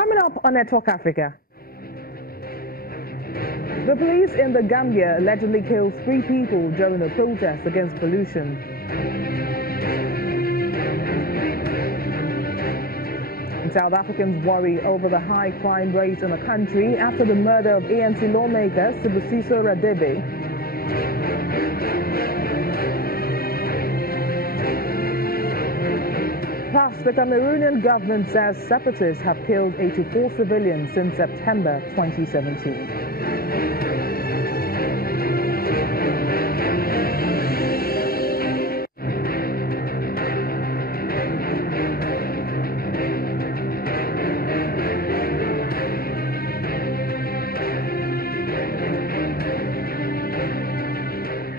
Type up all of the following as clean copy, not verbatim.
Coming up on Network Africa, the police in the Gambia allegedly killed 3 people during a protest against pollution. And South Africans worry over the high crime rate in the country after the murder of ANC lawmaker Sibusiso Radebe. Plus, the Cameroonian government says separatists have killed 84 civilians since September 2017.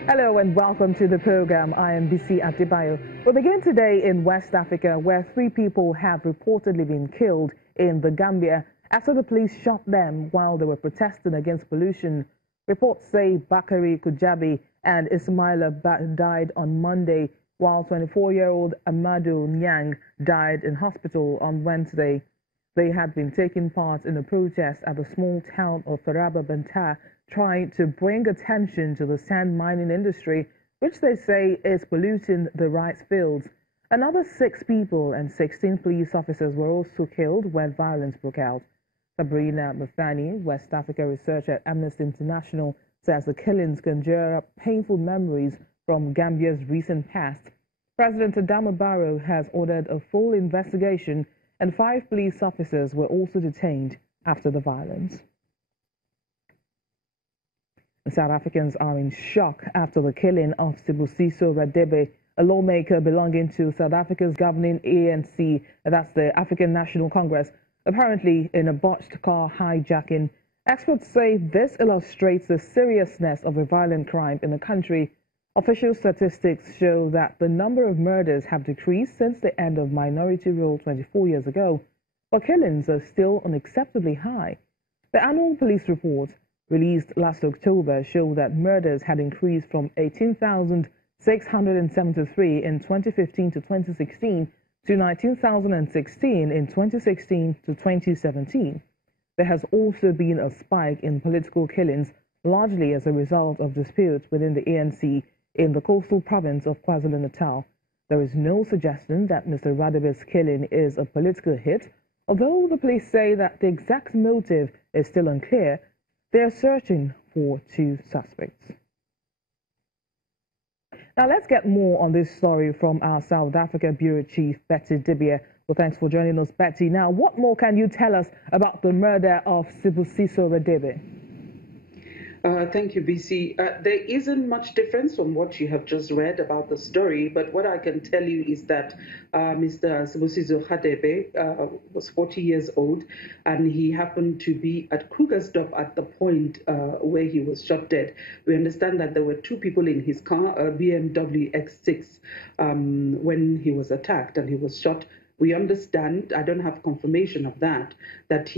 Hello and welcome to the program. I am BC Adebayo. We'll begin today in West Africa, where 3 people have reportedly been killed in the Gambia after the police shot them while they were protesting against pollution. Reports say Bakari Kujabi and Ismaila died on Monday, while 24-year-old Amadou Nyang died in hospital on Wednesday. They had been taking part in a protest at the small town of Faraba Banta, trying to bring attention to the sand mining industry, which they say is polluting the rice fields. Another 6 people and 16 police officers were also killed when violence broke out. Sabrina Mafani, West Africa researcher at Amnesty International, says the killings conjure up painful memories from Gambia's recent past. President Adama Barrow has ordered a full investigation, and 5 police officers were also detained after the violence. South Africans are in shock after the killing of Sibusiso Radebe, a lawmaker belonging to South Africa's governing ANC, that's the African National Congress, apparently in a botched car hijacking. Experts say this illustrates the seriousness of a violent crime in the country. Official statistics show that the number of murders have decreased since the end of minority rule 24 years ago, but killings are still unacceptably high. The annual police report released last October showed that murders had increased from 18,673 in 2015 to 2016 to 19,016 in 2016 to 2017. There has also been a spike in political killings, largely as a result of disputes within the ANC in the coastal province of KwaZulu-Natal. There is no suggestion that Mr. Radebe's killing is a political hit, although the police say that the exact motive is still unclear. They are searching for 2 suspects. Now let's get more on this story from our South Africa Bureau Chief, Betty Dibia. Well, thanks for joining us, Betty. Now, what more can you tell us about the murder of Sibusiso Radebe? Thank you, BC. There isn't much difference from what you have just read about the story, but what I can tell you is that Mr. Sibusiso Radebe was 40 years old, and he happened to be at Krugersdorp at the point where he was shot dead. We understand that there were 2 people in his car, a BMW X6, when he was attacked and he was shot. We understand, I don't have confirmation of that, that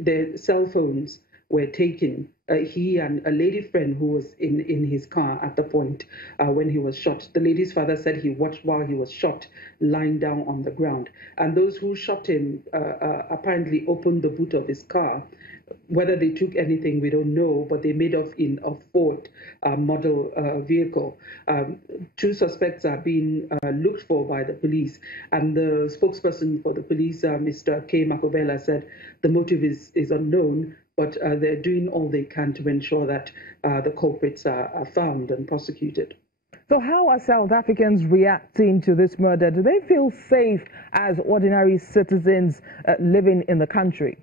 their cell phones were taken. He and a lady friend who was in his car at the point when he was shot. The lady's father said he watched while he was shot, lying down on the ground. And those who shot him apparently opened the boot of his car. Whether they took anything, we don't know, but they made off in a Ford model vehicle. 2 suspects are being looked for by the police, and the spokesperson for the police, Mr. K. Makobela, said the motive is unknown, but they're doing all they can to ensure that the culprits are found and prosecuted. So how are South Africans reacting to this murder? Do they feel safe as ordinary citizens living in the country?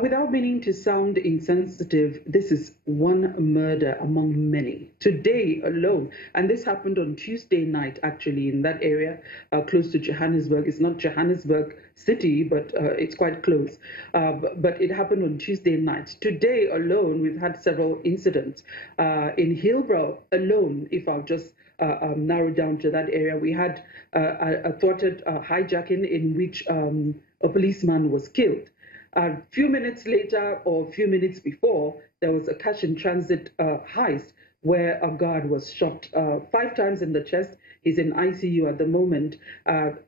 Without meaning to sound insensitive, this is one murder among many. Today alone, and this happened on Tuesday night, actually, in that area close to Johannesburg. It's not Johannesburg city, but it's quite close. But it happened on Tuesday night. Today alone, we've had several incidents. In Hillbrow alone, if I'll just narrow down to that area, we had a thwarted hijacking in which a policeman was killed. A few minutes later, or a few minutes before, there was a cash in transit heist where a guard was shot 5 times in the chest. He's in ICU at the moment.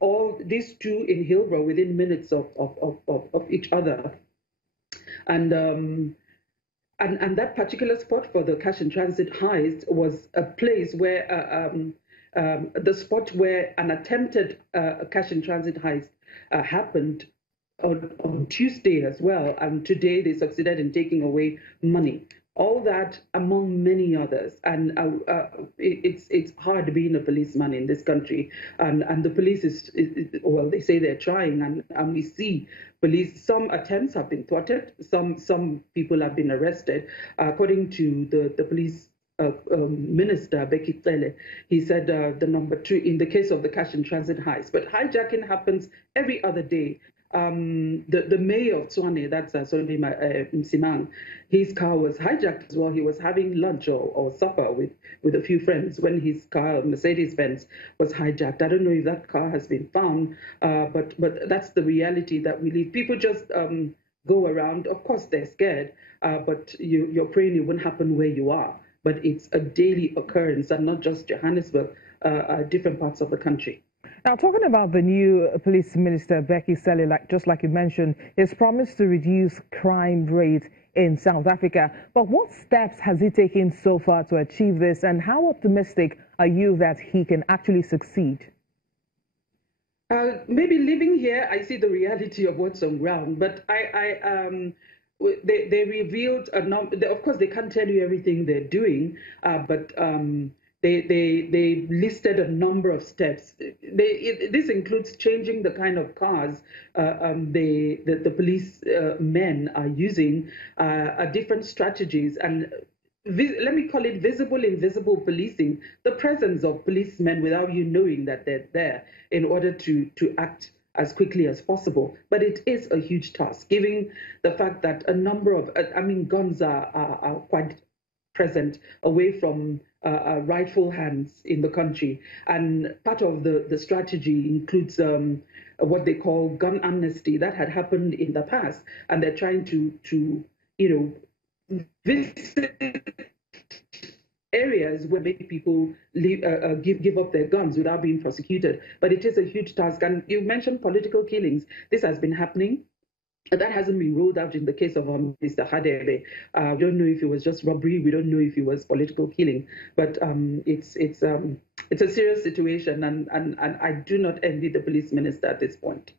All these two in Hillbrow within minutes of each other. And that particular spot for the cash in transit heist was a place where the spot where an attempted cash in transit heist happened on Tuesday as well, and today they succeeded in taking away money. All that among many others, and it's hard being a policeman in this country, and the police is well, they say they're trying, and we see police. Some attempts have been thwarted. Some people have been arrested. According to the police Minister Bheki Cele, he said the number 2 in the case of the cash in transit heist. But hijacking happens every other day. The mayor of Tshwane, that's Solima Msimang, his car was hijacked as well. He was having lunch or supper with a few friends when his car, Mercedes-Benz, was hijacked. I don't know if that car has been found, but that's the reality that we live. People just go around. Of course, they're scared, but you're praying it won't happen where you are. But it's a daily occurrence, and not just Johannesburg, different parts of the country. Now, talking about the new police minister, Bheki Cele, just like you mentioned, has promised to reduce crime rate in South Africa. But what steps has he taken so far to achieve this, and how optimistic are you that he can actually succeed? Maybe living here, I see the reality of what's on ground, but they revealed a number. Of course, they can't tell you everything they're doing, but they listed a number of steps. This includes changing the kind of cars the police men are using, different strategies, and let me call it visible, invisible policing, the presence of policemen without you knowing that they're there in order to act as quickly as possible. But it is a huge task, given the fact that a number of, guns are quite present away from rightful hands in the country. And part of the strategy includes what they call gun amnesty that had happened in the past. And they're trying to visit areas where maybe people give up their guns without being prosecuted. But it is a huge task. And you mentioned political killings. This has been happening. That hasn't been ruled out in the case of Mr. Hadebe. We don't know if it was just robbery. We don't know if it was political killing. But it's a serious situation, and I do not envy the police minister at this point.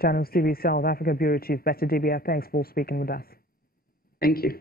Channels TV South Africa Bureau Chief Betty Dibia, thanks for speaking with us. Thank you.